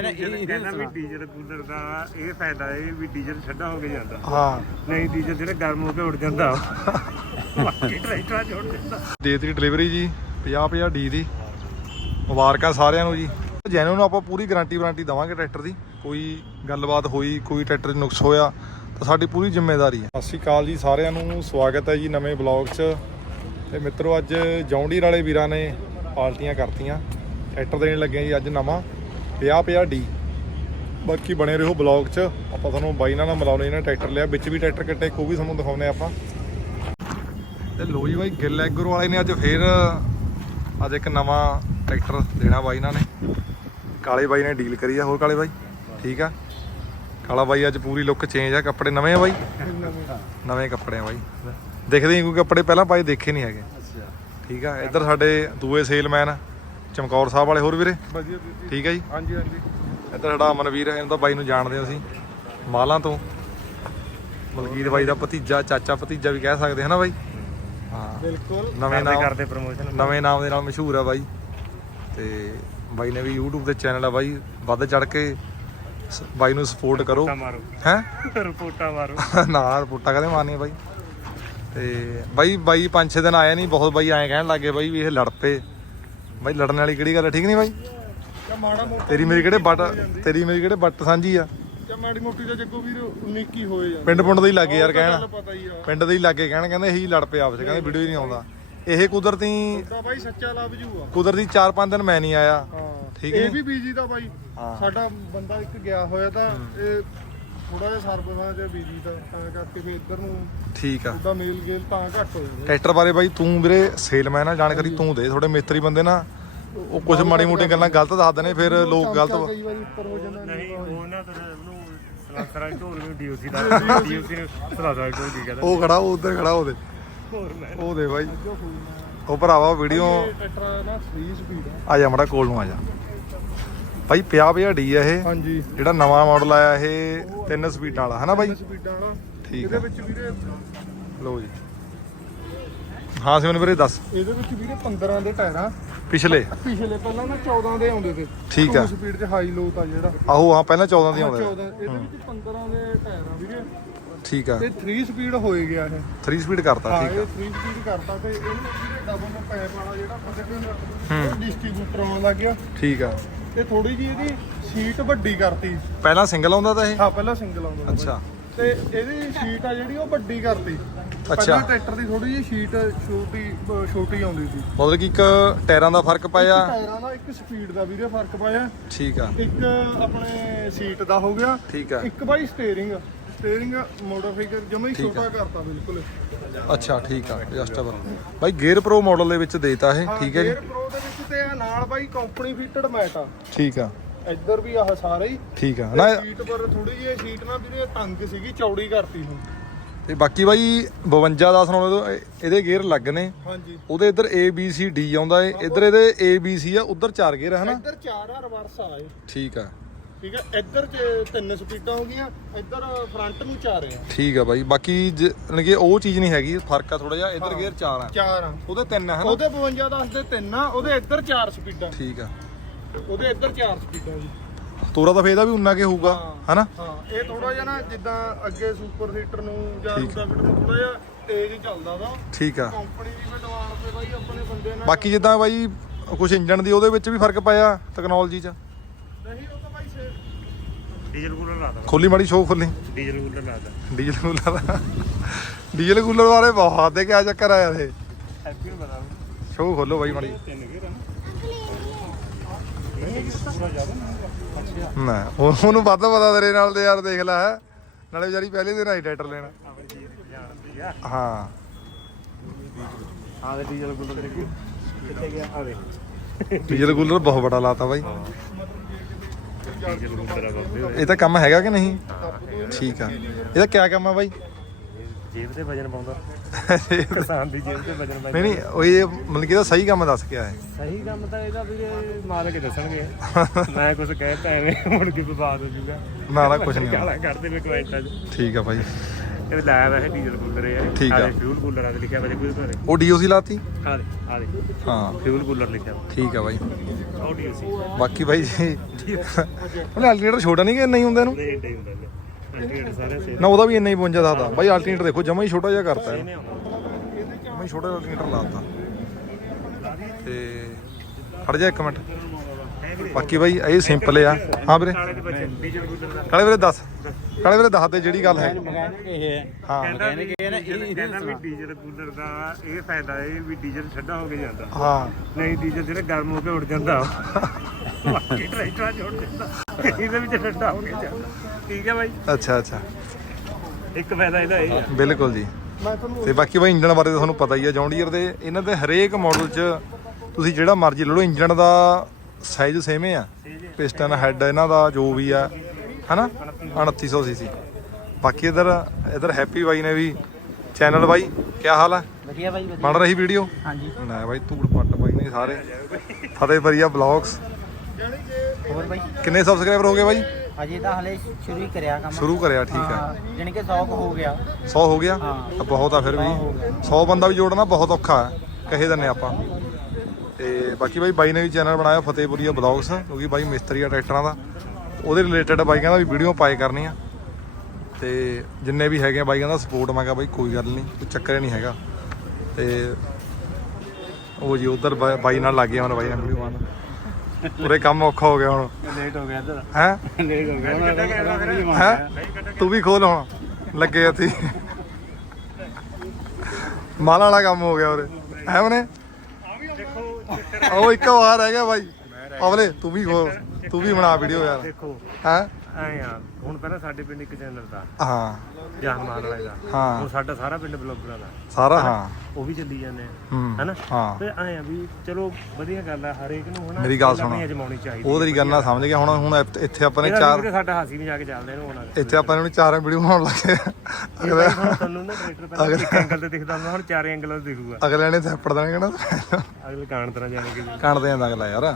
ਕਹਿੰਦਾ ਵੀ diesel cooler ਦਾ ਇਹ ਫਾਇਦਾ ਹੈ ਵੀ ਡੀਜ਼ਲ ਠੰਡਾ ਹੋ ਕੇ ਜਾਂਦਾ। ਹਾਂ। ਨਹੀਂ ਡੀਜ਼ਲ ਜਿਹੜਾ ਗਰਮ ਹੋ ਕੇ ਉੱਡ ਜਾਂਦਾ। ਬਾਕੀ ਟਰੈਕਟਰਾਂ 'ਚ ਉੱਡ ਜਾਂਦਾ। ਦੇ ਦੀ ਡਿਲੀਵਰੀ ਜੀ 50 50 ਡੀ ਦੀ। ਮੁਬਾਰਕਾਂ ਸਾਰਿਆਂ ਨੂੰ ਜੀ। ਜੈਨੋ ਨੂੰ ਆਪਾਂ ਪੂਰੀ ਗਾਰੰਟੀ ਵਾਰੰਟੀ ਦਵਾਂਗੇ ਟਰੈਕਟਰ ਦੀ। ਕੋਈ ਗੱਲਬਾਤ ਹੋਈ ਕੋਈ ਟਰੈਕਟਰ 'ਚ ਨੁਕਸ ਹੋਇਆ ਤਾਂ ਸਾਡੀ ਪੂਰੀ ਜ਼ਿੰਮੇਵਾਰੀ ਹੈ। ਸਤਿ ਸ਼੍ਰੀ ਅਕਾਲ ਜੀ ਸਾਰਿਆਂ ਨੂੰ। ਸਵਾਗਤ ਹੈ ਜੀ ਨਵੇਂ ਬਲੌਗ 'ਚ। ਤੇ ਮਿੱਤਰੋ ਅੱਜ ਜੌਂਡੀਰ ਵਾਲੇ ਵੀਰਾਂ ਨੇ ਪਾਲਟੀਆਂ ਕਰਤੀਆਂ। ਟਰੈਕਟਰ ਦੇਣ ਲੱਗੇ ਆ ਜੀ ਅੱਜ ਨਵਾਂ। 50 50 ਡੀ। ਬਾਕੀ ਬਣੇ ਰਹੋ ਬਲੌਗ 'ਚ। ਆਪਾਂ ਤੁਹਾਨੂੰ ਬਾਈ ਨਾਲ ਮਿਲਾਉਣੇ ਇਹਨਾਂ ਟਰੈਕਟਰ ਲਿਆ। ਵਿੱਚ ਵੀ ਟਰੈਕਟਰ ਕੱਟੇ ਕੋ ਵੀ ਤੁਹਾਨੂੰ ਦਿਖਾਉਣੇ ਆਪਾਂ। ਤੇ ਲੋ ਜੀ ਬਾਈ ਗਿੱਲ ਐਗਰ ਵਾਲੇ ਨੇ ਅੱਜ ਫੇਰ ਅੱਜ ਇੱਕ ਨਵਾਂ ਟਰੈਕਟਰ ਦੇਣਾ ਬਾਈ ਇਹਨਾਂ ਨੇ। ਕਾਲੇ ਬਾਈ ਨੇ ਡੀਲ ਕਰੀ ਆ ਹੋਰ ਕਾਲੇ ਬਾਈ? ਠੀਕ ਆ? ਕਾਲਾ ਬਾਈ ਅੱਜ ਪੂਰੀ ਲੁੱਕ ਚੇਂਜ ਆ ਕੱਪੜੇ ਨਵੇਂ ਆ ਬਾਈ? ਨਵੇਂ ਕੱਪੜੇ ਆ ਬਾਈ। ਦਿਖਦੇ ਹੀ ਕੋਈ ਕੱਪੜੇ ਪਹਿਲਾਂ ਪਾਏ ਦੇਖੇ ਨਹੀਂ ਹੈਗੇ। ਅੱਛਾ। ਠੀਕ ਆ ਇੱਧਰ ਸਾਡੇ ਦੂਏ ਸੇਲਮੈਨ ਚਮਕੌਰ ਸਾਹਿਬ ਵਾਲੇ ਹੋਰ ਵੀਰੇ? ਵਧੀਆ ਠੀਕ ਆ ਜੀ? ਹਾਂਜੀ ਹਾਂਜੀ। ਇੱਧਰ ਸਾਡਾ ਅਮਨਵੀਰ ਹੈ, ਇਹਨੂੰ ਤਾਂ ਬਾਈ ਨੂੰ ਜਾਣਦੇ ਹਾਂ ਅਸੀਂ। ਮਾਲਾਂ ਤੋਂ। ਮਲਕੀਤ ਬਾਈ ਦਾ ਭਤੀਜਾ ਚਾਚਾ ਭਤੀਜਾ ਵੀ ਕਹਿ ਸਕਦੇ ਹਾਂ ਨਾ ਬਾਈ? ਹਾਂ। ਬਿਲਕੁਲ। ਨਵੇਂ ਕਰਦੇ ਨਾਮ ਕਰਦੇ ਪ੍ਰੋਮੋਸ਼ਨ ਨਵੇਂ ਨਾਮ ਦੇ ਨਾਲ ਮਸ਼ਹੂਰ ਆ ਬਾਈ। ਤੇ ਬਾਈ ਨੇ ਵੀ YouTube ਤੇ ਚੈਨਲ ਆ ਬਾਈ। ਵੱਧ ਚੜ ਕੇ ਬਾਈ ਨੂੰ ਸਪੋਰਟ ਕਰੋ। ਹੈ? ਰਿਪੋਰਟਾਂ ਮਾਰੋ। ਨਾ ਰਿਪੋਰਟਾਂ ਕਦੇ ਮਾਰਨੀਆਂ ਬਾਈ। ਤੇ ਬਾਈ ਬਾਈ ਪੰਜ ਛੇ ਦਿਨ ਆਇਆ ਨਹੀਂ ਬਹੁਤ ਬਾਈ ਐਂ ਕਹਿਣ ਲੱਗੇ ਬਾਈ ਵੀ ਇਹ ਲੜ ਪਏ। ਬਾਈ ਲੜਨ ਵਾਲੀ ਕਿਹੜੀ ਗੱਲ ਹੈ ਠੀਕ ਨਹੀਂ ਬਾਈ? ਜਾਂ ਮਾੜਾ ਮੋਟਾ ਤੇਰੀ ਮੇਰੀ ਕਿਹੜੇ ਬੱਟ ਤੇਰੀ ਮੇਰੀ ਕਿਹੜੇ ਬੱਟ ਸਾਂਝੀ ਆ? ਜਾਂ ਮਾੜੀ ਮੋਟੀ ਦਾ ਜੱਗੋ ਵੀਰ 19 ਕੀ ਹੋਏ ਜਾਂਦੇ। ਪਿੰਡ ਪੁੰਡ ਦੇ ਹੀ ਲੱਗੇ ਯਾਰ ਕਹਿਣ। ਪਤਾ ਹੀ ਆ। ਪਿੰਡ ਦੇ ਹੀ ਲੱਗੇ ਕਹਿਣ ਕਹਿੰਦੇ ਇਹੀ ਲੜ ਪਏ ਆਪਸ ਕਹਿੰਦੇ ਵੀਡੀਓ ਹੀ ਨਹੀਂ ਆਉਂਦਾ। ਇਹ ਕੁਦਰਤੀ ਤਾਂ ਬਾਈ ਸੱਚਾ ਲੱਭ ਜੂਆ ਕੁਦਰਤੀ 4-5 ਦਿਨ ਮੈਂ ਨਹੀਂ ਆਇਆ। ਹਾਂ। ਠੀਕ ਇਹ ਹੈ। ਵੀ ਬੀਜੀ ਦਾ ਬਾਈ। ਸਾਡਾ ਬੰਦਾ ਇੱਕ ਗਿਆ ਹੋਇਆ ਤਾਂ ਇਹ ਥੋੜਾ ਜਿਹਾ ਸਰਵਿਸਾਂ ਚ ਬੀਜੀ ਦਾ ਤਾਂ ਕਰਕੇ ਫਿਰ ਇੱਧਰ ਨੂੰ ਠੀਕ ਆ। ਉਹਦਾ ਮੇਲ ਗੇਲ ਤਾਂ ਘੱਟ ਹੋ ਜਾਂਦਾ। ਟਰੈਕਟਰ ਬਾਰੇ ਬਾਈ ਤੂੰ ਵੀਰੇ ਸੇਲਮੈਨ ਆ ਜਾਣਕਾਰੀ ਤੂੰ ਦੇ। ਥੋੜੇ ਮਿਸਤਰੀ ਬੰਦੇ ਨਾ ਉਹ ਕੁਝ ਮਾੜੀ ਮੋਟੀਆਂ ਗੱਲਾਂ ਗਲਤ ਦੱਸਦੇ ਨੇ ਫਿਰ ਲੋਕ ਗਲਤ ਕਈ ਵਾਰੀ ਉੱਪਰ ਹੋ ਜਾਂਦਾ ਨਹੀਂ ਉਹਨਾਂ ਤੇ ਨੂੰ ਸਲਾਸਰਾ ਢੋਲ ਵੀ ਡੀਓਸੀ ਦਾ ਡੀਓਸੀ ਨੂੰ ਸਲਾਸਰਾ ਢੋਲ ਕੀ ਕਹਿੰਦਾ। ਉਹ ਖੜਾ ਉਹ ਉਧਰ ਖੜਾ ਉਹਦੇ ਉਹ ਦੇ ਬਾਈ। ਉਹ ਭਰਾਵਾ ਵੀਡੀਓ ਇਹ ਟਰੈਕਟਰ ਨਾ 3 ਸਪੀਡ ਆ। ਆ ਜਾ ਮੜਾ ਕੋਲ ਨੂੰ ਆ ਜਾ। ਬਾਈ 50 50 ਡੀ ਆ ਇਹ। ਹਾਂਜੀ। ਜਿਹੜਾ ਨਵਾਂ ਮਾਡਲ ਆਇਆ ਇਹ ਤਿੰਨ ਸਪੀਡਾਂ ਵਾਲਾ ਹਨਾ ਬਾਈ? ਸਪੀਡਾਂ ਵਾਲਾ। ਠੀਕ ਇਹਦੇ ਵਿੱਚ ਵੀਰੇ ਲਓ ਜੀ। ਹਾਂ ਸਿਮਨ ਵੀਰੇ ਦੱਸ। ਇਹਦੇ ਵਿੱਚ ਵੀਰੇ 15 ਦੇ ਟਾਇਰ। ਪਿਛਲੇ। ਪਿਛਲੇ ਪਹਿਲਾਂ ਨਾ 14 ਦੇ ਆਉਂਦੇ ਤੇ। ਠੀਕ ਆ। ਸਪੀਡ 'ਚ ਹਾਈ ਲੋ ਤਾਂ ਜਿਹੜਾ। ਆਹੋ ਹਾਂ ਪਹਿਲਾਂ 14 ਦੀ 14 ਆਉਂਦਾ ਇਹਦੇ ਵਿੱਚ 15 ਦੇ ਟਾਇਰ ਆ ਵੀਰੇ। ਠੀਕ ਆ। ਤੇ 3 ਸਪੀਡ ਹੋਏ ਗਿਆ ਇਹ। 3 ਸਪੀਡ ਕਰਤਾ ਹਾਂ ਠੀਕ ਆ। ਇਹ 3 ਸਪੀਡ ਕਰਤਾ ਤੇ ਇਹਨੂੰ ਵੀਰੇ ਡਬਲ ਪੈਪ ਵਾਲਾ ਜਿਹੜਾ ਬੰਦੇ ਡਿਸਟ੍ਰੀਬਿਊਟਰ ਆਉਣ ਲੱਗ ਗਿਆ। ਠੀਕ ਆ। ਤੇ ਥੋੜੀ ਜੀ ਇਹਦੀ ਸੀਟ ਵੱਡੀ ਕਰਤੀ। ਪਹਿਲਾਂ ਸਿੰਗਲ ਆਉਂਦਾ ਤਾਂ ਇਹ? ਹਾਂ ਪਹਿਲਾਂ ਸਿੰਗਲ ਆਉਂਦਾ ਅੱਛਾ। ਤੇ ਇਹਦੀ ਸ਼ੀਟ ਆ ਜਿਹੜੀ ਉਹ ਵੱਡੀ ਕਰਤੀ। ਅੱਛਾ। ਪਹਿਲਾਂ ਟਰੈਕਟਰ ਦੀ ਥੋੜੀ ਜਿਹੀ ਸ਼ੀਟ ਛੋਟੀ ਅਹ ਛੋਟੀ ਆਉਂਦੀ ਸੀ। ਮਤਲਬ ਕਿ ਇੱਕ ਟਾਇਰਾਂ ਦਾ ਫ਼ਰਕ ਪਾਇਆ? ਟਾਇਰਾਂ ਦਾ ਇੱਕ ਸਪੀਡ ਦਾ ਵੀਰੇ ਫ਼ਰਕ ਪਾਇਆ। ਠੀਕ ਆ। ਇੱਕ ਆਪਣੇ ਸੀਟ ਦਾ ਹੋ ਗਿਆ। ਠੀਕ ਆ। ਇੱਕ ਬਾਈ ਸਟੀਅਰਿੰਗ ਸਟੀਅਰਿੰਗ ਮੋਡੀਫਾਈ ਜਮਾ ਹੀ ਛੋਟਾ ਕਰਤਾ ਬਿਲਕੁਲ। ਅੱਛਾ ਠੀਕ ਆ। Adjustable by gear pro model ਦੇ ਵਿੱਚ ਦੇਤਾ ਇਹ। ਠੀਕ ਹੈ ਜੀ। 에ਅਰ ਪ੍ਰੋ ਦੇ ਵਿੱਚ ਤੇ ਆ ਨਾਲ ਬਾਈ ਕੰਪਨੀ ਫਿਟਡ ਮੈਟ ਆ। ਠੀਕ ਆ। ਇੱਧਰ ਵੀ ਆਹ ਸਾਰਾ ਹੀ। ਠੀਕ ਆ। ਨਾ ਸੀਟ ਪਰ ਥੋੜੀ ਜਿਹੀ ਸੀਟ ਨਾ ਵੀਰੇ ਤੰਗ ਸੀਗੀ ਚੌੜੀ ਕਰਤੀ ਹੁਣ। ਤੇ ਬਾਕੀ ਬਾਈ 52 ਦਾ ਸੁਣਾਉਣੇ ਤੋਂ ਇਹ- ਇਹਦੇ ਗੇਅਰ ਲੱਗ ਨੇ। ਹਾਂਜੀ। ਉਹਦੇ ਇੱਧਰ A B C D ਆਉਂਦਾ ਏ। ਇੱਧਰ ਇਹਦੇ A B C ਆ ਉੱਧਰ ਚਾਰ ਗੇਅਰ ਹੈ ਹਨਾ ਇੱਧਰ ਚਾਰ ਆ ਰਿਵਰਸ ਆ ਇਹ। ਠੀਕ ਆ। ਠੀਕ ਹੈ ਇੱਧਰ ਚ ਤਿੰਨ ਸਪੀਡਾਂ ਹੋ ਗਈਆਂ ਇੱਧਰ ਫਰੰਟ ਨੂੰ ਚਾਰ ਆ। ਠੀਕ ਆ ਬਾਈ ਬਾਕੀ ਯਾਨੀ ਕਿ ਉਹ ਚੀਜ਼ ਨਹੀਂ ਹੈਗੀ ਫ਼ਰਕ ਆ ਥੋੜਾ ਜਿਹਾ ਇੱਧਰ ਗੇਅਰ ਚਾਰ ਆ। ਚਾਰ ਆ। ਉਹਦੇ ਤਿੰਨ ਆ ਹਨਾ? ਉਹਦੇ 52 ਦੱਸਦੇ ਤਿੰਨ ਆ ਉਹਦੇ ਇੱਧਰ ਚਾਰ ਸਪੀਡਾਂ। ਠੀਕ ਆ। ਉਹਦੇ ਇੱਧਰ ਚਾਰ ਸਪੀਡਾਂ ਜੀ। ਤੋਰਾ ਤਾਂ ਫੇਰ ਦਾ ਵੀ ਉਨਾ ਕੇ ਹੋਊਗਾ ਹਾਂ। ਹਨਾ? ਹਾਂ ਇਹ ਥੋੜਾ ਜਿਹਾ ਨਾ ਜਿੱਦਾਂ ਅੱਗੇ ਸੁਪਰ ਹੀਟਰ ਨੂੰ ਜਾਂ ਠੀਕ। ਰੂਟਾ ਨੂੰ ਥੋੜਾ ਜਿਹਾ ਤੇਜ਼ ਚੱਲਦਾ ਦਾ ਠੀਕ ਆ। ਕੰਪਨੀ ਦੀ ਐਡਵਾਂਸ ਤੇ ਬਾਈ ਆਪਣੇ ਬੰਦੇ ਨਾਲ ਬਾਕੀ ਜਿੱਦਾਂ ਬਾਈ ਕੁਝ ਇੰਜਨ ਦੀ ਉਹਦੇ ਵਿੱਚ ਵੀ ਫ਼ਰਕ ਪਾਇਆ ਟੈਕਨੋਲੋਜੀ 'ਚ? ਨਹੀਂ ਡੀਜ਼ਲ ਕੂਲਰ ਖੋਲੀ ਮਾੜੀ ਸ਼ੋਅ ਖੋਲੀ। ਡੀਜ਼ਲ ਕੂਲਰ ਲਾ ਦੋ ਡੀਜ਼ਲ ਕੂਲਰ ਡੀਜ਼ਲ ਕੂਲਰ ਵਾਲੇ ਬਹੁਤ ਦੇ ਕਿਆ ਚੱਕਰ ਆਇਆ ਇਹ? ਹੈਪੀ ਨੂੰ ਬਤਾ ਸ਼ੋਅ ਖੋਲੋ ਬਾਈ ਮਾੜੀ। ਤਿੰਨ ਗੇਰ ਨਾ। ਉਹਨੂੰ ਵੱਧ ਪਤਾ ਤੇਰੇ ਨਾਲ ਤੇ ਯਾਰ ਦੇਖ ਲੈ। ਨਾਲੇ ਵਿਚਾਰੀ ਪਹਿਲੇ ਦਿਨ ਆਈ ਟਰੈਕਟਰ ਲੈਣਾ। ਹਾਂ ਹਾਂ। ਡੀਜ਼ਲ ਕੂਲਰ ਦੇਖੀ ਕਿੱਥੇ ਗਿਆ? ਆਵੇ ਡੀਜ਼ਲ ਕੂਲਰ ਬਹੁਤ ਬੜਾ ਲਾਤਾ ਬਾਈ। ਡੀਜ਼ਲ ਇਹ ਤਾਂ ਕੰਮ ਹੈਗਾ ਕਿ ਨਹੀਂ? ਠੀਕ ਆ। ਇਹਦਾ ਕਿਆ ਕੰਮ ਆ ਬਾਈ? ਜੇਬ ਤੇ ਵਜਨ ਪਾਉਂਦਾ। ਕਿਸਾਨ ਦੀ ਜੇਬ ਤੇ ਵਜਨ ਪਾਉਂਦਾ। ਨਹੀਂ ਨਹੀਂ ਉਹ ਇਹ ਮਤਲਬ ਕਿ ਇਹਦਾ ਸਹੀ ਕੰਮ ਦੱਸ ਕੇ ਆਇਆ। ਸਹੀ ਕੰਮ ਤਾਂ ਇਹਦਾ ਵੀਰੇ ਮਾਲਕ ਦੱਸਣਗੇ। ਮੈਂ ਕੁਝ ਕਹਿਤਾ ਐਵੇਂ ਮੁੜ ਕੇ ਵਿਵਾਦ ਹੋ ਜੂਗਾ ਨਾ ਨਾ ਕੁਛ ਨਹੀਂ ਕੱਢਦੇ ਵੇ ਕਮੈਂਟਾਂ 'ਚ। ਠੀਕ ਆ ਬਾਈ। ਇਹ ਲਾਇਆ ਵੈਸੇ ਡੀਜ਼ਲ ਕੂਲਰ ਹੈ ਠੀਕ ਆ। ਫਿਊਲ ਕੂਲਰ ਆ ਤੇ ਲਿਖਿਆ ਵਾ ਕੋਈ ਘਰੇ ਉਹ ਡੀਓਸੀ ਲਾਤੀ? ਆ ਦੇ ਆ ਦੇ ਹਾਂ। ਫਿਊਲ ਕੂਲਰ ਲਿਖਿਆ। ਠੀਕ ਆ ਬਾਈ। ਉਹ ਡੀਓਸੀ ਬਾਕੀ ਬਾਈ ਜੀ ਉਹਨੇ ਅਲਟਰਨੇਟਰ ਛੋਟਾ ਨਹੀਂ ਕਿ ਇੰਨਾ ਹੀ ਹੁੰਦਾ ਇਹਨੂੰ? ਦੇ ਡੇ ਹੁੰਦਾ ਨੇ ਐਂਟੀਏਟ ਸਾਰੇ ਸੇ ਨਾ ਉਹਦਾ ਵੀ ਇੰਨਾ ਹੀ 52 ਦਾ ਬਾਈ ਅਲਟਰਨੇਟਰ ਦੇਖੋ ਜਮਾ ਹੀ ਛੋਟਾ ਜਿਹਾ ਕਰਤਾ ਇਹਨੇ। ਨੇ ਆਉਂਦਾ। ਜਮਾ ਹੀ ਛੋਟਾ ਜਿਹਾ ਅਲਟਰਨੇਟਰ ਲਾਤਾ ਤੇ। ਖੜ ਜਾ ਇੱਕ ਮਿੰਟ। ਬਾਕੀ ਬਾਈ ਇਹ ਸਿੰਪਲ ਆ। ਹਾਂ ਵੀਰੇ। ਨਾਲੇ ਦੇ ਬੱਚੇ ਡੀਜ਼ਲ ਕੂਲਰ ਦਾ। ਕਾਲੇ ਵੀਰੇ ਦੱਸ। ਕਾਲੇ ਵੀਰੇ ਦੱਸ ਦੇ ਜਿਹੜੀ ਗੱਲ ਹੈ। ਹਾਂ ਕਹਿੰਦਾ ਵੀ ਡੀਜ਼ਲ ਕਹਿੰਦਾ ਵੀ ਡੀਜ਼ਲ ਕੂਲਰ ਦਾ ਇਹ ਫਾਇਦਾ ਹੈ ਵੀ ਡੀਜ਼ਲ ਠੰਡਾ ਹੋ ਕੇ ਜਾਂਦਾ। ਹਾਂ। ਨਹੀਂ ਡੀਜ਼ਲ ਜਿਹੜਾ ਗਰਮ ਹੋ ਕੇ ਉੱਡ ਜਾਂਦਾ ਬਾਕੀ ਟਰੈਕਟਰਾਂ 'ਚ ਉੱਡ ਜਾਂਦਾ ਇਹਦੇ ਵਿੱਚ ਠੰਡਾ ਹੋ ਕੇ ਜਾਂਦਾ। ਠੀਕ ਹੈ ਬਾਈ? ਅੱਛਾ ਅੱਛਾ। ਇੱਕ ਫਾਇਦਾ ਇਹਦਾ ਇਹ ਹੈ। ਬਿਲਕੁਲ ਜੀ। ਤੇ ਬਾਕੀ ਬਾਈ ਇੰਜਣ ਬਾਰੇ ਤਾਂ ਤੁਹਾਨੂੰ ਪਤਾ ਹੀ ਆ ਜੌਂਡੀਅਰ ਦੇ ਇਹਨਾਂ ਦੇ ਹਰੇਕ ਮਾਡਲ 'ਚ ਤੁਸੀਂ ਜਿਹੜਾ ਮਰਜ਼ੀ ਲੈ ਲਓ ਇੰਜਣ ਦਾ ਸਾਈਜ਼ ਸੇਮ ਆ। ਪਿਸਟਨ ਹੈਡ ਇਹਨਾਂ ਦਾ ਜੋ ਵੀ ਆ ਹਨਾ? 2900 ਸੀਸੀ ਬਾਕੀ ਇਧਰ ਇਧਰ ਹੈਪੀ ਬਾਈ ਨੇ ਵੀ ਚੈਨਲ ਬਾਈ ਕੀ ਹਾਲ ਹੈ ਵਧੀਆ ਬਾਈ ਵਧੀਆ। ਬਣ ਰਹੀ ਵੀਡੀਓ ਹਾਂਜੀ। ਨਾ ਬਾਈ ਧੂੜ ਪੱਟ ਬਾਈ ਨੇ ਸਾਰੇ। ਫਤਿਹ ਬਰੀਆ ਬਲੌਗਸ ਹੋਰ ਬਾਈ? ਕਿੰਨੇ ਸਬਸਕ੍ਰਾਈਬਰ ਹੋ ਗਏ ਬਾਈ? ਅਜੇ ਤਾਂ ਹਲੇ ਸ਼ੁਰੂ ਹੀ ਕਰਿਆ ਕੰਮ। ਸ਼ੁਰੂ ਕਰਿਆ ਠੀਕ ਹਾਂ ਜਾਣੀ ਕਿ 100 ਕੁ ਹੋ ਗਿਆ। 100 ਹੋ ਗਿਆ। ਤਾਂ ਬਹੁਤ ਆ ਫਿਰ ਵੀ। 100 ਬੰਦਾ ਵੀ ਜੋੜਨਾ ਬਹੁਤ ਔਖਾ ਹੈ ਕਹੇ ਦਿੰਨੇ ਆਪਾਂ। ਤੇ ਬਾਕੀ ਬਾਈ ਬਾਈ ਨੇ ਵੀ ਚੈਨਲ ਬਣਾਇਆ ਫਤਿਹਪੁਰੀਆ ਬਲੌਗਸ ਕਿਉਂਕਿ ਬਾਈ ਮਿਸਤਰੀ ਆ ਟਰੈਕਟਰਾਂ ਦਾ। ਉਹਦੇ ਰਿਲੇਟਡ ਬਾਈ ਕਹਿੰਦਾ ਵੀ ਵੀਡੀਓ ਪਾਏ ਕਰਨੀ ਆ। ਤੇ ਜਿੰਨੇ ਵੀ ਹੈਗੇ ਆ ਬਾਈ ਕਹਿੰਦਾ ਸਪੋਰਟ ਮੈਂ ਕਿਹਾ ਬਾਈ ਕੋਈ ਗੱਲ ਨਹੀਂ ਕੋਈ ਚੱਕਰ ਨਹੀਂ ਹੈਗਾ। ਤੇ ਉਹ ਜੀ ਉਧਰ ਬਾਈ ਨਾਲ ਲੱਗ ਗਿਆ ਹੁਣ ਬਾਈ ਨਾਲ ਵੀਡੀਓ ਬਣਾਉਣ ਪੂਰੇ ਕੰਮ ਔਖਾ ਹੋ ਗਿਆ ਹੁਣ। ਲੇਟ ਹੋ ਗਿਆ ਇੱਧਰ। ਹੈ? ਲੇਟ ਹੋ ਗਿਆ। ਹੈ? ਤੂੰ ਵੀ ਖੋਲ ਹੁਣ। ਲੱਗੇ ਇੱਥੇ। ਮਾਲ ਵਾਲਾ ਕੰਮ ਹੋ ਗਿਆ ਉਰੇ। ਹੈ ਉਹਨੇ ਉਹ ਇੱਕ ਵਾਰ ਰਹਿ ਗਿਆ ਬਾਈ। ਅਵਲੇ ਤੂੰ ਵੀ ਖੋਲ ਤੂੰ ਵੀ ਬਣਾ ਵੀਡੀਓ ਯਾਰ। ਦੇਖੋ ਹੈ? ਐ ਆ ਹੁਣ ਪਹਿਲਾਂ ਸਾਡੇ ਪਿੰਡ ਇੱਕ ਚੈਨਲ ਦਾ। ਹਾਂ। ਜਾਨ ਮਾਰ ਵਾਲੇ ਦਾ। ਹਾਂ। ਹੁਣ ਸਾਡਾ ਸਾਰਾ ਪਿੰਡ ਬਲੌਗਰਾਂ ਦਾ। ਸਾਰਾ ਹਾਂ। ਉਹ ਵੀ ਚੱਲੀ ਜਾਂਦੇ ਆ। ਹੂੰ ਹੈਨਾ? ਹਾਂ। ਤੇ ਐ ਆ ਵੀ ਚਲੋ ਵਧੀਆ ਗੱਲ ਆ ਹਰੇਕ ਨੂੰ ਹਨਾ ਮੇਰੀ ਗੱਲ ਆਪਣੀ ਸੁਣੋ। ਅਜਮਾਉਣੀ ਚਾਹੀਦੀ ਉਹ ਤੇਰੀ ਗੱਲ ਨਾਲ ਸਮਝ ਗਿਆ ਹੁਣ ਹੁਣ ਇੱਥੇ- ਇੱਥੇ ਆਪਾਂ ਨੇ ਇਹਦਾ ਚਾਰ ਵੀਰੇ ਸਾਡਾ ਹਾਸੀ ਵੀ ਜਾ ਕੇ ਚੱਲਦੇ ਨੇ ਹੁਣ ਇੱਥੇ ਆਪਾਂ ਨੇ ਚਾਰ ਵੀਡੀਓ ਬਣਾਉਣ ਲੱਗੇ ਹੁਣ ਤੁਹਾਨੂੰ ਨਾ ਟਰੈਕਟਰ ਪਹਿਲਾਂ ਇੱਕ ਐਂਗਲ ਤੇ ਦਿਖਦਾ ਹੁੰਦਾ ਹੁਣ ਚਾਰ ਐਂਗਲਾਂ ਤੇ ਦਿਖੂਗਾ। ਅਗਲੇ ਨੇ ਥੱਪੜ ਦੇਣਗੇ ਨਾ? ਅਗਲੇ ਕਾਣ ਤਰ੍ਹਾਂ ਜਾਣਗੇ ਜੀ। ਕਣਦੇ ਆਂ ਅਗਲਾ ਯਾਰ।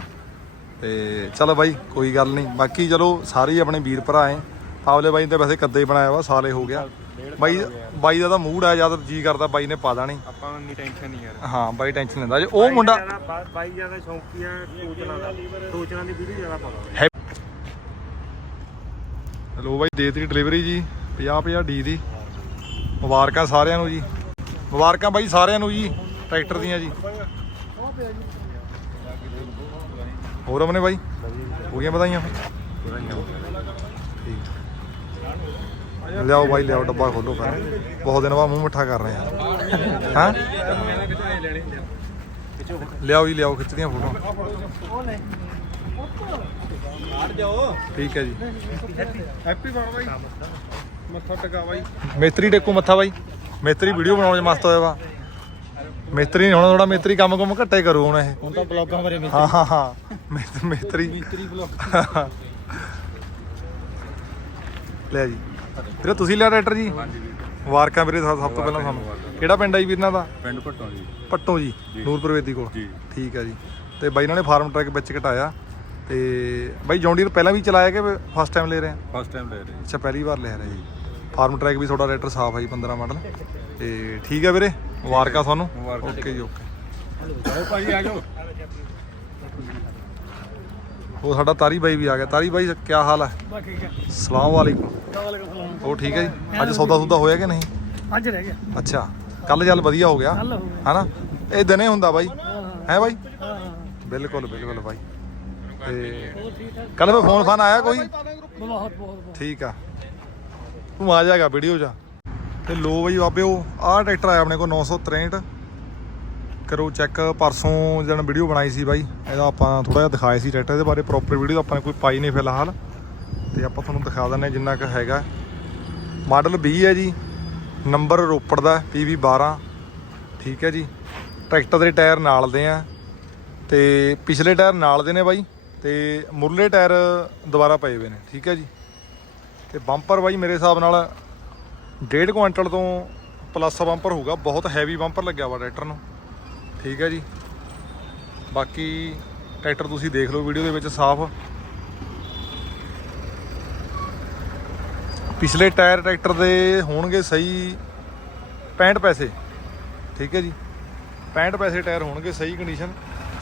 ਤੇ ਚਲੋ ਬਾਈ ਕੋਈ ਗੱਲ ਨਹੀਂ। ਬਾਕੀ ਚਲੋ ਸਾਰੇ ਹੀ ਆਪਣੇ ਵੀਰ ਭਰਾ ਐ। ਪਾਵਲੇ ਬਾਈ ਨੇ ਤਾਂ ਵੈਸੇ ਕੱਦੇ ਹੀ ਬਣਾਇਆ ਵਾ ਸਾਲੇ ਹੋ ਗਿਆ। ਬਾਈ ਬਾਈ ਦਾ ਤਾਂ ਮੂਡ ਆ ਜਦ ਜੀ ਕਰਦਾ ਬਾਈ ਨੇ ਪਾ ਦੇਣੀ ਆਪਾਂ ਇੰਨੀ ਟੈਨਸ਼ਨ ਨਹੀਂ ਯਾਰ। ਹਾਂ ਬਾਈ ਟੈਨਸ਼ਨ ਲੈਂਦਾ। ਜੇ ਉਹ ਮੁੰਡਾ ਬਾਈ ਜ਼ਿਆਦਾ ਸ਼ੌਂਕੀਆ ਟੋਚਣਾ ਦਾ। ਟੋਚਣਾ ਦੀ ਵੀਡੀਓ ਜ਼ਿਆਦਾ ਪਾਉਂਦਾ ਲੋ ਬਾਈ ਦੇ ਤੀ ਡਿਲੀਵਰੀ ਜੀ। 50 50 ਡੀ ਦੀ। ਮੁਬਾਰਕਾਂ ਸਾਰਿਆਂ ਨੂੰ ਜੀ। ਮੁਬਾਰਕਾਂ ਬਾਈ ਸਾਰਿਆਂ ਨੂੰ ਜੀ ਟਰੈਕਟਰ ਦੀਆਂ ਜੀ। ਹੋਰ ਆਪਣੇ ਬਾਈ? ਹੋ ਗਈਆਂ ਵਧਾਈਆਂ? ਠੀਕ। ਲਿਆਓ ਬਾਈ ਲਿਆਓ ਡੱਬਾ ਖੋਲੋ ਫਿਰ। ਬਹੁਤ ਦਿਨ ਬਾਅਦ ਮੂੰਹ ਮਿੱਠਾ ਕਰ ਰਹੇ ਆ। ਹਾਂ? ਲਿਆਓ ਜੀ ਲਿਆਓ ਖਿੱਚਦੀਆਂ ਫੋਟੋ ਠੀਕ ਹੈ ਜੀ। ਹੈਪੀ ਬਣ ਬਾਈ। ਮੱਥਾ ਟਿਕਾ ਬਾਈ। ਮੇਤਰੀ ਟੇਕੂ ਮੱਥਾ ਬਾਈ। ਮੇਤਰੀ ਵੀਡੀਓ ਬਣਾਉਣ 'ਚ ਮਸਤ ਹੋਇਆ ਵਾ। ਮੇਤਰੀ ਨਹੀਂ ਹੁਣ ਥੋੜਾ ਮੇਤਰੀ ਕੰਮ ਕੁਮ ਘੱਟੇ ਕਰੂ ਹੁਣ ਇਹ। ਹੁਣ ਤਾਂ ਬਲੌਗਾਂ ਬਾਰੇ ਹਾਂ ਹਾਂ ਹਾਂ। ਮੇਤ- ਮੇਤਰੀ ਮਿਸਤਰੀ ਬਲੌਗ। ਲੈ ਜੀ। ਵੀਰੇ ਤੁਸੀਂ ਲਿਆ ਟਰੈਕਟਰ ਜੀ? ਮੁਬਾਰਕਾਂ ਵੀਰੇ ਸਭ ਸਭ ਤੋਂ ਪਹਿਲਾਂ ਸਾਨੂੰ। ਕਿਹੜਾ ਪਿੰਡ ਆ ਜੀ ਵੀਰਨਾ ਦਾ? ਪਿੰਡ ਭੱਟੋ ਜੀ। ਪੱਟੋ ਜੀ ਨੂਰਪੁਰ ਵੇਦੀ ਕੋਲ। ਜੀ। ਠੀਕ ਹੈ ਜੀ। ਤੇ ਬਾਈ ਨਾਲ ਨੇ ਫਾਰਮ ਟਰੈਕ ਵਿੱਚ ਘਟਾਇਆ। ਤੇ ਬਾਈ ਜੌਂਡੀਅਰ ਪਹਿਲਾਂ ਵੀ ਚਲਾਇਆ ਕਿ ਫਸਟ ਟਾਈਮ ਲੈ ਰਹੇ ਆ? ਫਸਟ ਟਾਈਮ ਲੈ ਰਹੇ ਅੱਛਾ ਪਹਿਲੀ ਵਾਰ ਲੈ ਰਹੇ ਜੀ। ਫਾਰਮ ਟਰੈਕ ਵੀ ਤੁਹਾਡਾ ਰੈਟਰ ਸਾਫ਼ ਹੈ ਜੀ 15 ਮਾਡਲ। ਤੇ ਠੀਕ ਹੈ ਵੀਰੇ। ਮੁਬਾਰਕਾਂ ਤੁਹਾਨੂੰ। ਓਕੇ ਜੀ ਓਕੇ। ਆਓ ਭਾਜੀ ਆ ਜਾਓ। ਉਹ ਸਾਡਾ ਤਾਰੀ ਬਾਈ ਵੀ ਆ ਗਿਆ। ਤਾਰੀ ਬਾਈ ਕੀ ਹਾਲ ਹੈ ਸਲਾਮ ਵਾਲੇਕੁਮ। ਉਹ ਠੀਕ ਹੈ ਜੀ? ਅੱਜ ਸੌਦਾ ਸੌਦਾ ਹੋਇਆ ਕਿ ਨਹੀਂ? ਅੱਜ ਰਹਿ ਗਿਆ। ਅੱਛਾ ਕੱਲ ਚੱਲ ਵਧੀਆ ਹੋ ਗਿਆ। ਹਨਾ? ਇਹ ਦਿਨੇ ਹੁੰਦਾ ਬਾਈ। ਹੈ ਬਾਈ? ਬਿਲਕੁਲ ਬਿਲਕੁਲ ਬਾਈ। ਤੇ ਕੱਲ ਫੇ ਫੋਨ ਫਾਨ ਆਇਆ ਕੋਈ? ਬਹੁਤ ਬਹੁਤ। ਠੀਕ ਆ। ਤੂੰ ਆ ਜਾਏਗਾ ਵੀਡੀਓ 'ਚ। ਤੇ ਲੋ ਬਈ ਬਾਬਿਓ ਆਹ ਟਰੈਕਟਰ ਆਇਆ ਆਪਣੇ ਕੋਲ 963 ਕਰੋ ਚੈੱਕ ਪਰਸੋਂ ਜਦੋਂ ਵੀਡੀਓ ਬਣਾਈ ਸੀ ਬਾਈ। ਇਹਦਾ ਆਪਾਂ ਥੋੜਾ ਜਿਹਾ ਦਿਖਾਇਆ ਸੀ ਟਰੈਕਟਰ ਦੇ ਬਾਰੇ ਪ੍ਰੋਪਰ ਵੀਡੀਓ ਆਪਾਂ ਨੇ ਕੋਈ ਪਾਈ ਨਹੀਂ ਫਿਲਹਾਲ। ਤੇ ਆਪਾਂ ਤੁਹਾਨੂੰ ਦਿਖਾ ਦਿੰਨੇ ਜਿੰਨਾ ਕੁ ਹੈਗਾ। ਮਾਡਲ 20 ਹੈ ਜੀ, ਨੰਬਰ ਰੋਪੜ ਦਾ PV 12 ਠੀਕ ਹੈ ਜੀ। ਟਰੈਕਟਰ ਦੇ ਟਾਇਰ ਨਾਲ ਦੇ ਆ। ਤੇ ਪਿਛਲੇ ਟਾਇਰ ਨਾਲ ਦੇ ਨੇ ਬਾਈ। ਤੇ ਮੁਰਲੇ ਟਾਇਰ ਦੁਬਾਰਾ ਪਏ ਹੋਏ ਨੇ। ਠੀਕ ਹੈ ਜੀ। ਤੇ ਬੰਪਰ ਬਾਈ ਮੇਰੇ ਹਿਸਾਬ ਨਾਲ ਡੇਢ ਕੁਇੰਟਲ ਤੋਂ ਪਲੱਸ ਬੰਪਰ ਹੋਊਗਾ। ਬਹੁਤ ਹੈਵੀ ਬੰਪਰ ਲੱਗਿਆ ਵਾ ਟਰੈਕਟਰ ਨੂੰ। ਠੀਕ ਹੈ ਜੀ। ਬਾਕੀ ਟਰੈਕਟਰ ਤੁਸੀਂ ਦੇਖ ਲਓ ਵੀਡੀਓ ਦੇ ਵਿੱਚ ਸਾਫ਼। ਪਿਛਲੇ ਟਾਇਰ ਟਰੈਕਟਰ ਦੇ ਹੋਣਗੇ ਸਹੀ 65 ਪੈਸੇ। ਠੀਕ ਹੈ ਜੀ। 65 ਪੈਸੇ ਟਾਇਰ ਹੋਣਗੇ ਸਹੀ ਕੰਡੀਸ਼ਨ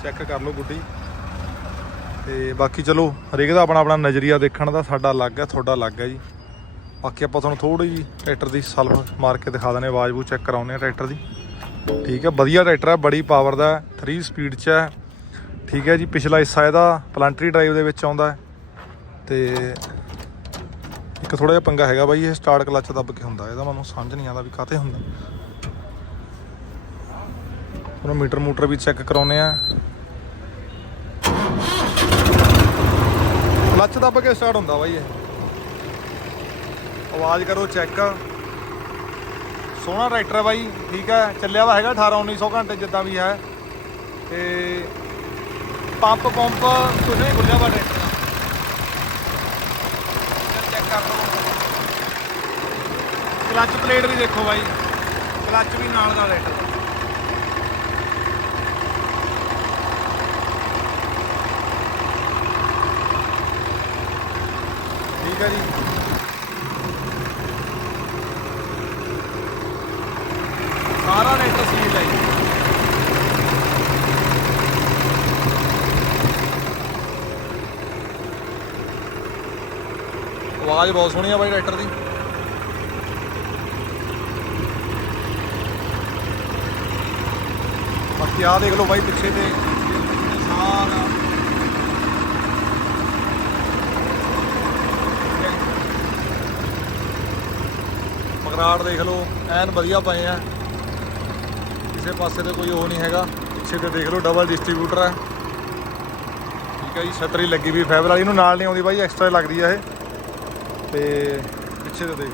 ਚੈੱਕ ਕਰ ਲਓ ਗੁੱਡੀ। ਤੇ ਬਾਕੀ ਚਲੋ, ਹਰੇਕ ਦਾ ਆਪਣਾ ਆਪਣਾ ਨਜ਼ਰੀਆ ਦੇਖਣ ਦਾ ਸਾਡਾ ਅਲੱਗ ਹੈ ਤੁਹਾਡਾ ਅਲੱਗ ਹੈ ਜੀ। ਬਾਕੀ ਆਪਾਂ ਤੁਹਾਨੂੰ ਥੋੜੀ ਜੀ ਟਰੈਕਟਰ ਦੀ ਸਲਫ ਮਾਰ ਕੇ ਦਿਖਾ ਦਨੇ ਆਵਾਜ਼ ਬੂ ਚੈੱਕ ਕਰਾਉਂਦੇ ਆ ਟਰੈਕਟਰ ਦੀ। ਠੀਕ ਹੈ, ਵਧੀਆ ਟਰੈਕਟਰ ਹੈ, ਬੜੀ ਪਾਵਰ ਦਾ 3 ਸਪੀਡ ਚ ਹੈ। ਠੀਕ ਹੈ ਜੀ, ਪਿਛਲਾ ਹਿੱਸਾ ਇਹਦਾ ਪਲੰਟਰੀ ਡਰਾਈਵ ਦੇ ਵਿੱਚ ਆਉਂਦਾ ਹੈ। ਤੇ ਇੱਕ ਥੋੜਾ ਜਿਹਾ ਪੰਗਾ ਹੈਗਾ ਬਾਈ, ਇਹ ਸਟਾਰਟ ਕਲੱਚ ਦੱਬ ਕੇ ਹੁੰਦਾ ਇਹਦਾ ਮੈਨੂੰ ਸਮਝ ਨਹੀਂ ਆਉਂਦਾ ਵੀ ਕਾਤੇ ਹੁੰਦਾ। ਉਹਨੂੰ ਮੀਟਰ ਮੂਟਰ ਵੀ ਚੈੱਕ ਕਰਾਉਨੇ ਆ ਕਲੱਚ ਦੱਬ ਕੇ ਸਟਾਰਟ ਹੁੰਦਾ ਬਾਈ ਇਹ। ਆਵਾਜ਼ ਕਰੋ ਚੈੱਕ ਸੋਹਣਾ ਟਰੈਕਟਰ ਹੈ ਬਾਈ, ਠੀਕ ਹੈ ਚੱਲਿਆ ਵਾ ਹੈਗਾ 18 1900 ਘੰਟੇ ਜਿੱਦਾਂ ਵੀ ਹੈ। ਤੇ ਪੰਪ ਪੰਪ ਕੁਝ ਨਹੀਂ ਖੁੱਲਿਆ ਵਾ ਟਰੈਕਟਰ ਚੈੱਕ ਕਰ ਲਓ। ਕਲਚ ਪਲੇਟ ਵੀ ਦੇਖੋ ਬਾਈ। ਕਲਚ ਵੀ ਨਾਲ ਦਾ ਟਰੈਕਟਰ ਠੀਕ ਹੈ ਜੀ ਸਾਰਾ ਟਰੈਕਟਰ ਸੀਲ ਹੈ ਜੀ ਆਵਾਜ਼ ਬਹੁਤ ਸੋਹਣੀ ਆ ਬਾਈ ਟਰੈਕਟਰ ਦੀ। ਬਾਕੀ ਆ ਦੇਖ ਲਓ ਬਾਈ ਪਿੱਛੇ ਤੇ। ਸਾਰਾ ਮਗਰਾੜ ਦੇਖ ਲਓ, ਐਨ ਵਧੀਆ ਪਏ ਆ। ਕਿਸੇ ਪਾਸੇ ਤੇ ਕੋਈ ਉਹ ਨਹੀਂ ਹੈਗਾ। ਪਿੱਛੇ ਤੇ ਦੇਖ ਲਓ ਡਬਲ ਡਿਸਟ੍ਰੀਬਿਊਟਰ ਹੈ ਠੀਕ ਹੈ ਜੀ, ਛਤਰੀ ਲੱਗੀ ਵੀ ਫਾਈਬਰ ਵਾਲੀ ਇਹਨੂੰ ਨਾਲ ਨਹੀਂ ਆਉਂਦੀ ਬਾਈ ਐਕਸਟਰਾ ਲੱਗਦੀ ਆ ਇਹ। ਤੇ ਪਿੱਛੇ ਤੇ ਦੇਖ।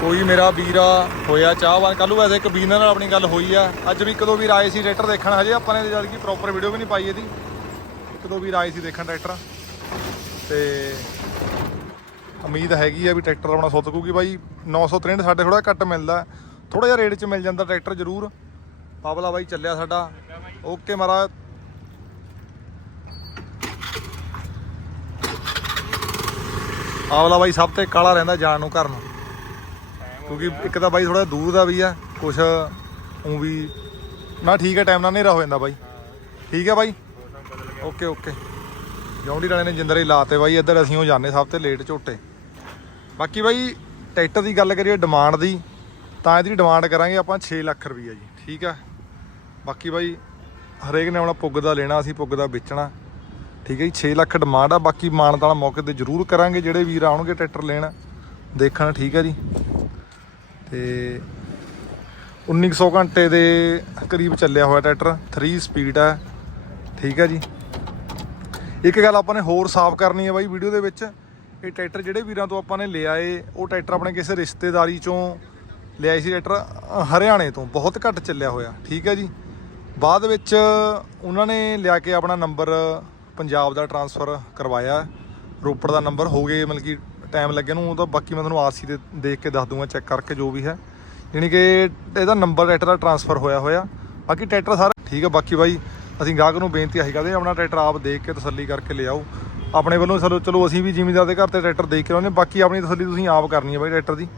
ਕੋਈ ਮੇਰਾ ਵੀਰਾ ਹੋਇਆ ਚਾਹਵਾਨ। ਕੱਲੂ ਵੈਸੇ ਇੱਕ ਵੀਰ ਨਾਲ ਆਪਣੀ ਗੱਲ ਹੋਈ ਆ। ਅੱਜ ਵੀ ਇੱਕ ਦੋ ਵੀਰ ਆਏ ਸੀ ਟਰੈਕਟਰ ਦੇਖਣ। ਹਜੇ ਆਪਾਂ ਨੇ ਜਦ ਕਿ ਪ੍ਰੋਪਰ ਵੀਡੀਓ ਵੀ ਨਹੀਂ ਪਾਈ ਇਹਦੀ। ਇੱਕ ਦੋ ਵੀਰ ਆਏ ਸੀ ਦੇਖਣ ਟਰੈਕਟਰ ਤੇ ਉਮੀਦ ਹੈਗੀ ਆ ਵੀ ਟਰੈਕਟਰ ਆਪਣਾ ਸੁੱਤ ਕੂਗੀ ਬਾਈ। 963 ਸਾਡੇ ਥੋੜਾ ਘੱਟ ਮਿਲਦਾ। ਥੋੜਾ ਜਿਹਾ ਰੇਟ 'ਚ ਮਿਲ ਜਾਂਦਾ ਟਰੈਕਟਰ ਜ਼ਰੂਰ। ਪਾਵਲਾ ਬਾਈ ਚੱਲਿਆ ਸਾਡਾ। ਓਕੇ ਮਹਾਰਾਜ। ਆਵਲਾ ਬਾਈ ਸਭ ਤੇ ਕਾਲਾ ਰਹਿੰਦਾ ਜਾਣ ਨੂੰ ਘਰ ਨੂੰ। ਕਿਉਂਕਿ ਇੱਕ ਤਾਂ ਬਾਈ ਥੋੜਾ ਦੂਰ ਦਾ ਵੀ ਆ, ਕੁਛ ਉਹ ਵੀ। ਨਾ ਠੀਕ ਹੈ, ਟਾਈਮ ਨਾਲ ਹਨੇਰਾ ਹੋ ਜਾਂਦਾ ਬਾਈ। ਠੀਕ ਹੈ ਬਾਈ? Okay okay. ਜੌਂਡੀ ਰਾਣੇ ਨੇ ਜਿੰਦਰੇ ਲਾਤੇ ਬਾਈ, ਇੱਧਰ ਅਸੀਂ ਉਹ ਜਾਂਦੇ ਸਭ ਤੇ ਲੇਟ ਝੋਟੇ। ਬਾਕੀ ਬਾਈ, ਟਰੈਕਟਰ ਦੀ ਗੱਲ ਕਰੀਏ ਡਿਮਾਂਡ ਦੀ, ਤਾਂ ਇਹਦੀ ਡਿਮਾਂਡ ਕਰਾਂਗੇ ਆਪਾਂ 6 ਲੱਖ ਰੁਪਈਆ ਜੀ, ਠੀਕ ਆ? ਬਾਕੀ ਬਾਈ, ਹਰੇਕ ਨੇ ਆਪਣਾ ਪੁੱਗ ਦਾ ਲੈਣਾ, ਅਸੀਂ ਪੁੱਗ ਦਾ ਵੇਚਣਾ। ਠੀਕ ਹੈ ਜੀ 6 ਲੱਖ ਡਿਮਾਂਡ ਆ, ਬਾਕੀ ਮਾਨਤ ਵਾਲਾ ਮੌਕੇ ਤੇ ਜ਼ਰੂਰ ਕਰਾਂਗੇ, ਜਿਹੜੇ ਵੀਰ ਆਉਣਗੇ ਟਰੈਕਟਰ ਲੈਣ, ਦੇਖਣ, ਠੀਕ ਹੈ ਜੀ। ਤੇ 1900 ਘੰਟੇ ਦੇ ਕਰੀਬ ਚੱਲਿਆ ਹੋਇਆ ਟਰੈਕਟਰ 3 ਸਪੀਡ ਹੈ ਠੀਕ ਹੈ ਜੀ। ਇੱਕ ਗੱਲ ਆਪਾਂ ਨੇ ਹੋਰ ਸਾਫ਼ ਕਰਨੀ ਹੈ ਬਾਈ ਵੀਡੀਓ ਦੇ ਵਿੱਚ, ਇਹ ਟਰੈਕਟਰ ਜਿਹੜੇ ਵੀਰਾਂ ਤੋਂ ਆਪਾਂ ਨੇ ਲਿਆ ਏ ਉਹ ਟਰੈਕਟਰ ਆਪਣੇ ਕਿਸੇ ਰਿਸ਼ਤੇਦਾਰੀ ਚੋਂ ਲਿਆਏ ਸੀ ਟਰੈਕਟਰ, ਹਰਿਆਣੇ ਤੋਂ, ਬਹੁਤ ਘੱਟ ਚੱਲਿਆ ਹੋਇਆ, ਠੀਕ ਹੈ ਜੀ। ਬਾਅਦ ਵਿੱਚ ਉਹਨਾਂ ਨੇ ਲਿਆ ਕੇ ਆਪਣਾ ਨੰਬਰ ਪੰਜਾਬ ਦਾ ਟਰਾਂਸਫਰ ਕਰਵਾਇਆ। ਰੋਪੜ ਦਾ ਨੰਬਰ ਹੋ ਗਏ ਮਤਲਬ ਕਿ ਟਾਈਮ ਲੱਗਿਆ ਨੂੰ ਉਹ ਤਾਂ ਬਾਕੀ ਮੈਂ ਤੁਹਾਨੂੰ ਆਰਸੀ ਦੇ ਦੇਖ ਕੇ ਦੱਸ ਦੂੰਗਾ ਚੈੱਕ ਕਰਕੇ ਜੋ ਵੀ ਹੈ। ਯਾਨੀ ਕਿ ਇਹਦਾ ਨੰਬਰ ਟਰੈਕਟਰ ਦਾ ਟਰਾਂਸਫਰ ਹੋਇਆ ਹੋਇਆ। ਬਾਕੀ ਟਰੈਕਟਰ ਸਾਰਾ ਠੀਕ ਹੈ ਬਾਕੀ ਬਾਈ ਅਸੀਂ ਗਾਹਕ ਨੂੰ ਬੇਨਤੀ ਆਹੀ ਕਰਦੇ ਆਪਣਾ ਟਰੈਕਟਰ ਆਪ ਦੇਖ ਕੇ ਤਸੱਲੀ ਕਰਕੇ ਲਿਆਓ। ਆਪਣੇ ਵੱਲੋਂ ਚਲੋ ਚਲੋ ਅਸੀਂ ਵੀ ਜ਼ਿਮੀਂਦਾਰ ਦੇ ਘਰ ਤੇ ਟਰੈਕਟਰ ਦੇਖ ਕੇ ਆਉਂਦੇ ਹਾਂ, ਬਾਕੀ ਆਪਣੀ ਤਸੱਲੀ ਤੁਸੀਂ ਆਪ ਕਰਨੀ ਹੈ ਬਾਈ ਟਰੈਕਟਰ ਦੀ।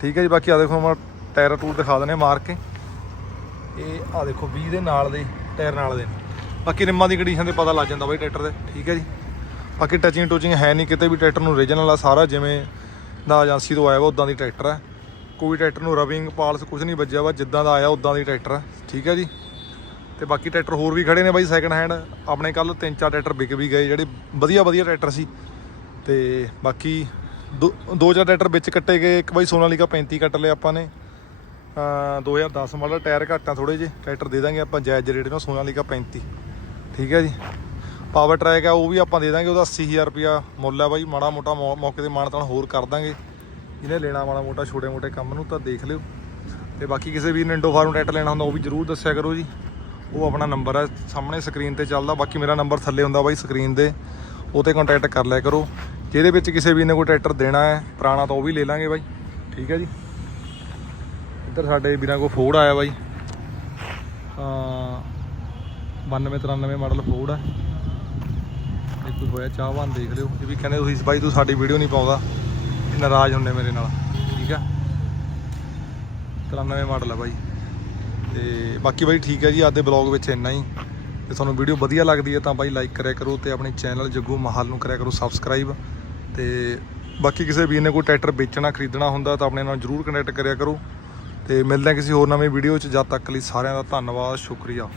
ਠੀਕ ਹੈ ਜੀ ਬਾਕੀ ਆ ਦੇਖੋ ਮੈਂ ਟਾਇਰ ਟੂਰ ਦਿਖਾ ਦਨੇ ਮਾਰ ਕੇ। ਇਹ ਆ ਦੇਖੋ 20 ਦੇ ਨਾਲ ਦੇ ਟਾਇਰ ਨਾਲ ਦੇ ਬਾਕੀ ਰਿੰਮਾਂ ਦੀ ਕੰਡੀਸ਼ਨ ਤੇ ਪਤਾ ਲੱਗ ਜਾਂਦਾ ਬਾਈ ਟਰੈਕਟਰ ਦੇ। ਠੀਕ ਹੈ ਜੀ। ਬਾਕੀ ਟੱਚਿੰਗ ਟੂਚਿੰਗ ਹੈ ਨਹੀਂ ਕਿਤੇ ਵੀ ਟਰੈਕਟਰ ਨੂੰ ਰੀਜਨਲ ਆ ਸਾਰਾ ਜਿਵੇਂ ਦਾ ਏਜੰਸੀ ਤੋਂ ਆਇਆ ਵਾ ਉਦਾਂ ਦੀ ਟਰੈਕਟਰ ਹੈ। ਕੋਈ ਟਰੈਕਟਰ ਨੂੰ ਰਵਿੰਗ ਪਾਲਸ ਕੁਝ ਨਹੀਂ ਵੱਜਿਆ ਵਾ, ਜਿੱਦਾਂ ਦਾ ਆਇਆ ਉਦਾਂ ਦੀ ਟਰੈਕਟਰ ਹੈ। ਠੀਕ ਹੈ ਜੀ। ਤੇ ਬਾਕੀ ਟਰੈਕਟਰ ਹੋਰ ਵੀ ਖੜੇ ਨੇ ਬਾਈ ਸੈਕੰਡ ਹੈਂਡ ਆਪਣੇ ਕੱਲ ਤਿੰਨ ਚਾਰ ਟਰੈਕਟਰ ਵਿਕ ਵੀ ਗਏ, ਜਿਹੜੇ ਵਧੀਆ ਵਧੀਆ ਟਰੈਕਟਰ ਸੀ। ਤੇ ਬਾਕੀ ਦੋ ਦੋ ਚਾਰ ਟਰੈਕਟਰ ਵਿੱਚ ਕੱਟੇ ਗਏ, ਇੱਕ ਬਾਈ ਸੋਨਾਲੀਕਾ 35 ਕੱਟ ਲਿਆ ਆਪਾਂ ਨੇ। ਅ 2010 ਮਾਡਲ ਟਾਇਰ ਘੱਟ ਆ ਥੋੜੇ ਜਿਹੇ, ਟਰੈਕਟਰ ਦੇ ਦਾਂਗੇ ਆਪਾਂ ਜਾਇਜ਼ ਰੇਟ ਨੂੰ ਸੋਨਾਲੀਕਾ 35 ਠੀਕ ਹੈ ਜੀ। ਪਾਵਰ ਟਰੈਕ ਆ, ਉਹ ਵੀ ਆਪਾਂ ਦੇ ਦਾਂਗੇ, ਉਹਦਾ 80000 ਰੁਪਿਆ ਮੁੱਲ ਹੈ ਬਾਈ। ਮਾੜਾ ਮੋਟਾ ਮੌ- ਮੌਕੇ ਤੇ ਮਾਨਤਾਨ ਹੋਰ ਕਰ ਦਾਂਗੇ। ਜਿਹਨੇ ਲੈਣਾ ਮਾੜਾ ਮੋਟਾ, ਛੋਟੇ ਮੋਟੇ ਕੰਮ ਨੂੰ, ਤਾਂ ਦੇਖ ਲਿਓ। ਤੇ ਬਾਕੀ ਕਿਸੇ ਵੀ ਨੇ ਇੰਡੋ ਫਾਰਮ ਟਰੈਕਟਰ ਲੈਣਾ ਹੁੰਦਾ, ਉਹ ਵੀ ਜਰੂਰ ਦੱਸਿਆ ਕਰੋ ਜੀ। ਉਹ ਆਪਣਾ ਨੰਬਰ ਹੈ ਸਾਹਮਣੇ ਸਕਰੀਨ ਤੇ ਚੱਲਦਾ। ਬਾਕੀ ਮੇਰਾ ਨੰਬਰ ਥੱਲੇ ਹੁੰਦਾ ਬਾਈ ਸਕਰੀਨ ਦੇ। ਉਹ ਤੇ ਕੰਟੈਕਟ ਕਰ ਲਿਆ ਕਰੋ। ਜਿਹਦੇ ਵਿੱਚ ਕਿਸੇ ਵੀ ਨੇ ਕੋਈ ਟਰੈਕਟਰ ਦੇਣਾ ਹੈ, ਪੁਰਾਣਾ, ਤਾਂ ਉਹ ਵੀ ਲੈ ਲਾਂਗੇ ਬਾਈ। ਠੀਕ ਹੈ ਜੀ। ਇੱਧਰ ਸਾਡੇ ਵੀਰਾਂ ਕੋਲ ਫੋਰਡ ਆਇਆ ਬਾਈ। ਹਾਂ 92 93 ਮਾਡਲ ਫੋਰਡ ਹੈ ਜੇ ਕੋਈ ਹੋਇਆ ਚਾਹਵਾਨ ਦੇਖ ਲਿਓ। ਇਹ ਵੀ ਕਹਿੰਦੇ ਤੁਸੀਂ ਬਾਈ, ਤੂੰ ਸਾਡੀ ਵੀਡੀਓ ਨਹੀਂ ਪਾਉਂਦਾ। ਨਾਰਾਜ਼ ਹੁੰਦੇ ਮੇਰੇ ਨਾਲ। ਠੀਕ ਆ? 93 ਮਾਡਲ ਆ ਬਾਈ। ਤੇ ਬਾਕੀ ਬਾਈ ਠੀਕ ਹੈ ਜੀ ਅੱਜ ਦੇ ਬਲੌਗ ਵਿੱਚ ਇੰਨਾ ਹੀ। ਤੇ ਤੁਹਾਨੂੰ ਵੀਡੀਓ ਵਧੀਆ ਲੱਗਦੀ ਹੈ ਤਾਂ ਬਾਈ ਲਾਈਕ ਕਰਿਆ ਕਰੋ ਤੇ ਆਪਣੇ ਚੈਨਲ ਜੱਗੂ ਮਹਾਲ ਨੂੰ ਕਰਿਆ ਕਰੋ ਸਬਸਕ੍ਰਾਈਬ ਤੇ ਬਾਕੀ ਕਿਸੇ ਵੀਰ ਨੇ ਕੋਈ ਟਰੈਕਟਰ ਵੇਚਣਾ, ਖਰੀਦਣਾ ਹੁੰਦਾ ਤਾਂ ਆਪਣੇ ਨਾਲ ਜਰੂਰ ਕਨੈਕਟ ਕਰਿਆ ਕਰੋ। ਤੇ ਮਿਲਦੇ ਹਾਂ ਕਿਸੇ ਹੋਰ ਨਵੀਂ ਵੀਡੀਓ 'ਚ। ਜਦ ਤੱਕ ਲਈ ਸਾਰਿਆਂ ਦਾ ਧੰਨਵਾਦ, ਸ਼ੁਕਰੀਆ।